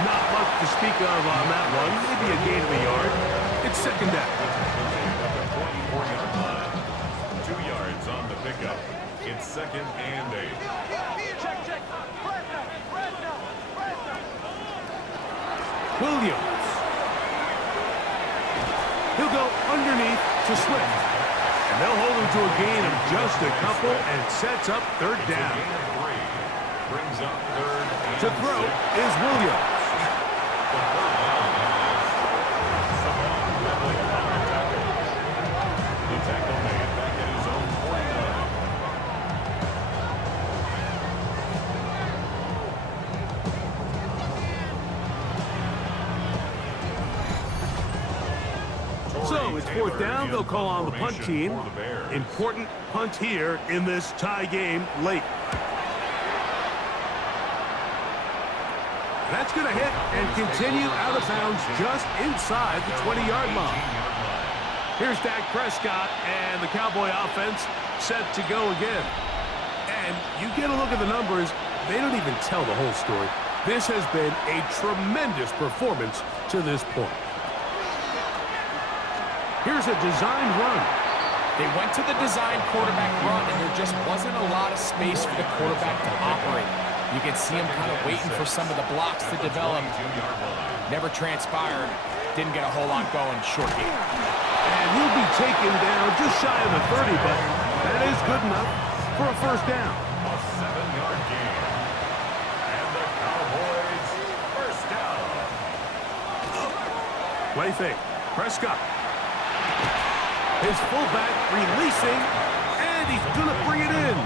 Not much to speak of on that one. Maybe a gain of a yard. It's 2nd down. At the 24-yard line. 2 yards on the pickup. It's 2nd and 8. Williams. He'll go underneath to Swift. And they'll hold him to a gain of just a couple and sets up 3rd down. Brings up 3rd and To throw is Williams. The tackle made back at his own 49. So it's fourth down. They'll call on the punt team. Important punt here in this tie game late. That's going to hit and continue out of bounds just inside the 20-yard line. Here's Dak Prescott and the Cowboy offense set to go again. And you get a look at the numbers, they don't even tell the whole story. This has been a tremendous performance to this point. Here's a designed run. They went to the design quarterback run, and there just wasn't a lot of space for the quarterback to operate. You can see him kind of waiting for some of the blocks to develop. Never transpired. Didn't get a whole lot going. Short game. And he'll be taken down just shy of the 30, but that is good enough for a first down. A 7-yard gain. And the Cowboys first down. Play fake. Prescott. His fullback releasing, and he's going to bring it in.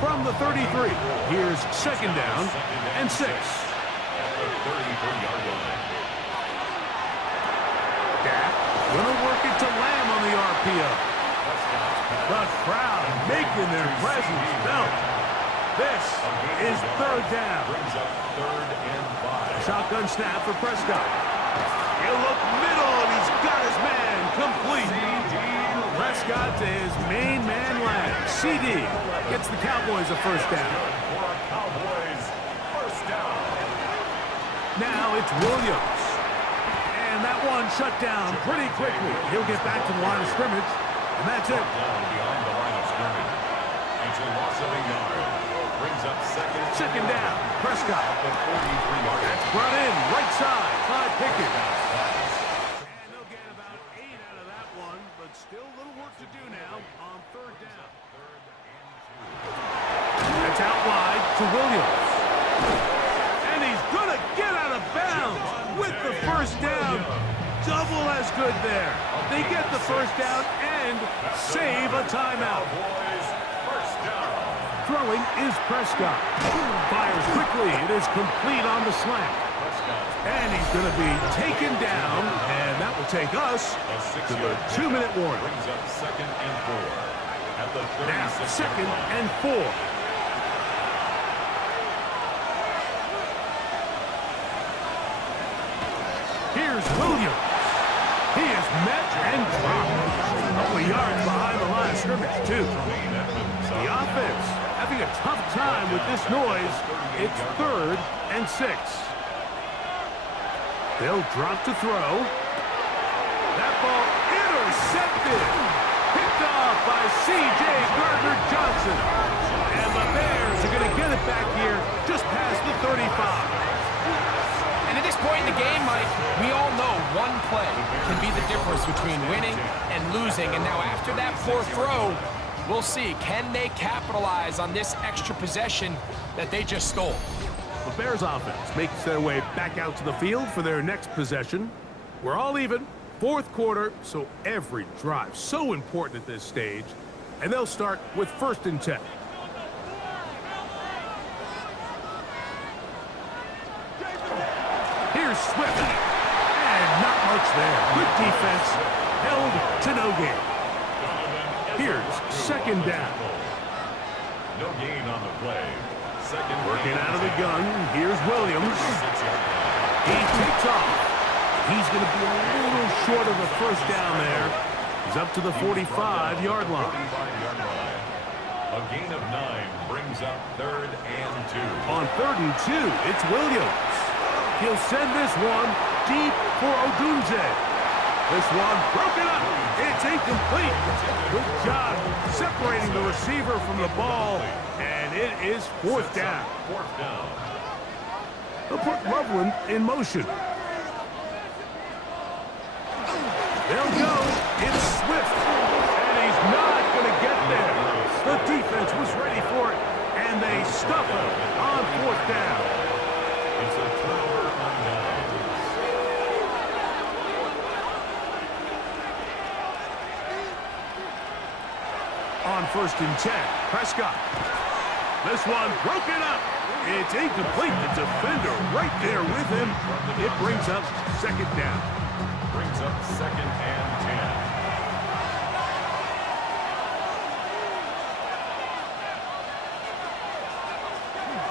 From the 33, here's second down and 6. At the 33-yard line. Dak going to work it to Lamb on the RPO. The crowd making their presence felt. This is third down. Brings up 3rd and 5. Shotgun snap for Prescott. He'll look middle, and he's got his man complete. Prescott to his main man Lamb. CD gets the Cowboys a first down. Cowboys first down. Now it's Williams. And that one shut down pretty quickly. He'll get back to the line of scrimmage, and that's it. Down beyond the line of scrimmage. It's a loss of a yard. Brings up second down. Prescott. At the 43-yard line. Brought in right side by Pickett. And they'll get about 8 out of that one, but still a little work to do now on third down. That's out wide to Williams. And he's going to get out of bounds with the first down. Double as good there. They get the first down and save a timeout. Cowboys first down. Throwing is Prescott. Fires quickly. It is complete on the slant. And he's going to be taken down, and that will take us to the 2-minute warning. Brings up 2nd and 4. At the 36th Now, 2nd line. and 4. Here's Williams. He is met and dropped. A couple of yards behind the line of scrimmage, too. The offense having a tough time with this noise. It's 3rd and 6. They'll drop to throw. That ball intercepted. Picked off by C.J. Gardner-Johnson. And the Bears are going to get it back here just past the 35. And at this point in the game, Mike, we all know one play can be the difference between winning and losing. And now after that poor throw, we'll see, can they capitalize on this extra possession that they just stole? The Bears offense makes their way back out to the field for their next possession. We're all even, 4th quarter, so every drive so important at this stage. And they'll start with 1st and 10. Here's Swift. And not much there. Good defense. Held to no gain. Here's 2nd down. No gain on the play. Second Working out of the gun. Here's Williams. He takes off. He's going to be a little short of the first down there. He's up to the 45-yard line. A gain of 9 brings up 3rd and 2. On 3rd and 2, it's Williams. He'll send this one deep for Odunze. This one broken up. It's incomplete. Good job separating the receiver from the ball. And it is 4th down. 4th down. They'll put Loveland in motion. They'll go. It's Swift. And he's not going to get there. The defense was ready for it. And they stuff him on 4th down. It's a turnover on downs. On 1st and 10, Prescott. This one broken up. It's incomplete. The defender right there with him. It brings up 2nd down. brings up 2nd and 10.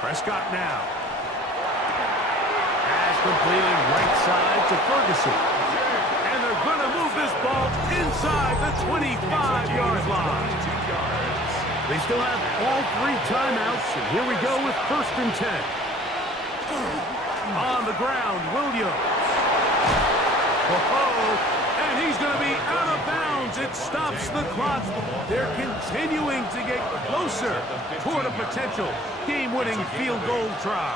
Prescott now. Pass completed right side to Ferguson. And they're going to move this ball inside the 25-yard line. They still have all 3 timeouts, and here we go with 1st and 10. On the ground, Williams. And he's going to be out of bounds. It stops the clock. They're continuing to get closer toward a potential game-winning field goal try.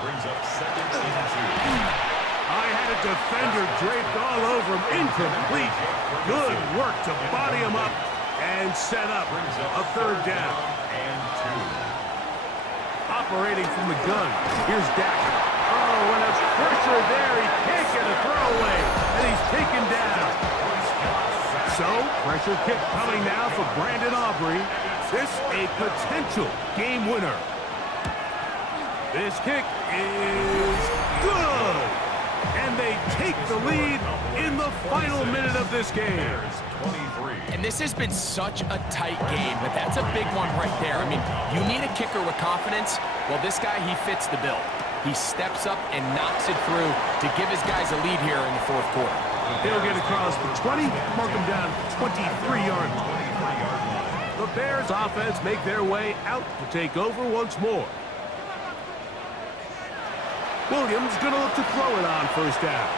I had a defender draped all over him. Incomplete. Good work to body him up and set up a 3rd down. Operating from the gun. Here's Dak. Oh, and there's pressure there. He can't get a throwaway. And he's taken down. So, pressure kick coming now for Brandon Aubrey. This a potential game winner. This kick is good. And they take the lead in the final minute of this game. And this has been such a tight game, but that's a big one right there. I mean, you need a kicker with confidence. Well, this guy, he fits the bill. He steps up and knocks it through to give his guys a lead here in the 4th quarter. He'll get across the 20, mark him down at the 23-yard line. The Bears offense make their way out to take over once more. Williams going to look to throw it on 1st down.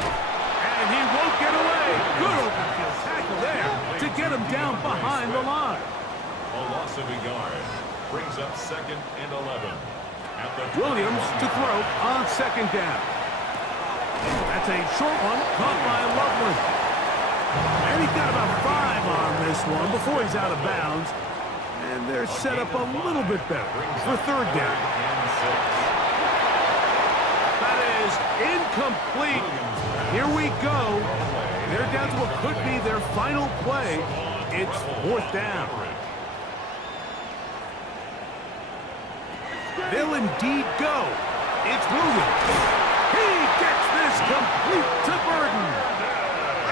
And he won't get away. Good open field tackle there to get him down behind the line. A loss of a yard brings up 2nd and 11. Williams to throw on 2nd down. That's a short one caught by Loveland. And he's got about 5 on this one before he's out of bounds. And they're set up a little bit better for 3rd down. That is incomplete. Here we go. They're down to what could be their final play. It's 4th down. They'll indeed go. It's Williams. He gets this complete to Burden.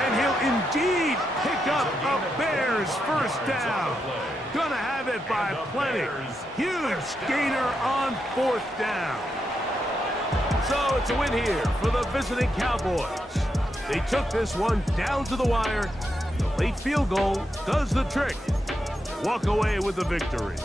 And he'll indeed pick up a Bears 1st down. Gonna have it by plenty. Huge gainer on 4th down. So it's a win here for the visiting Cowboys. They took this one down to the wire. The late field goal does the trick. Walk away with the victory.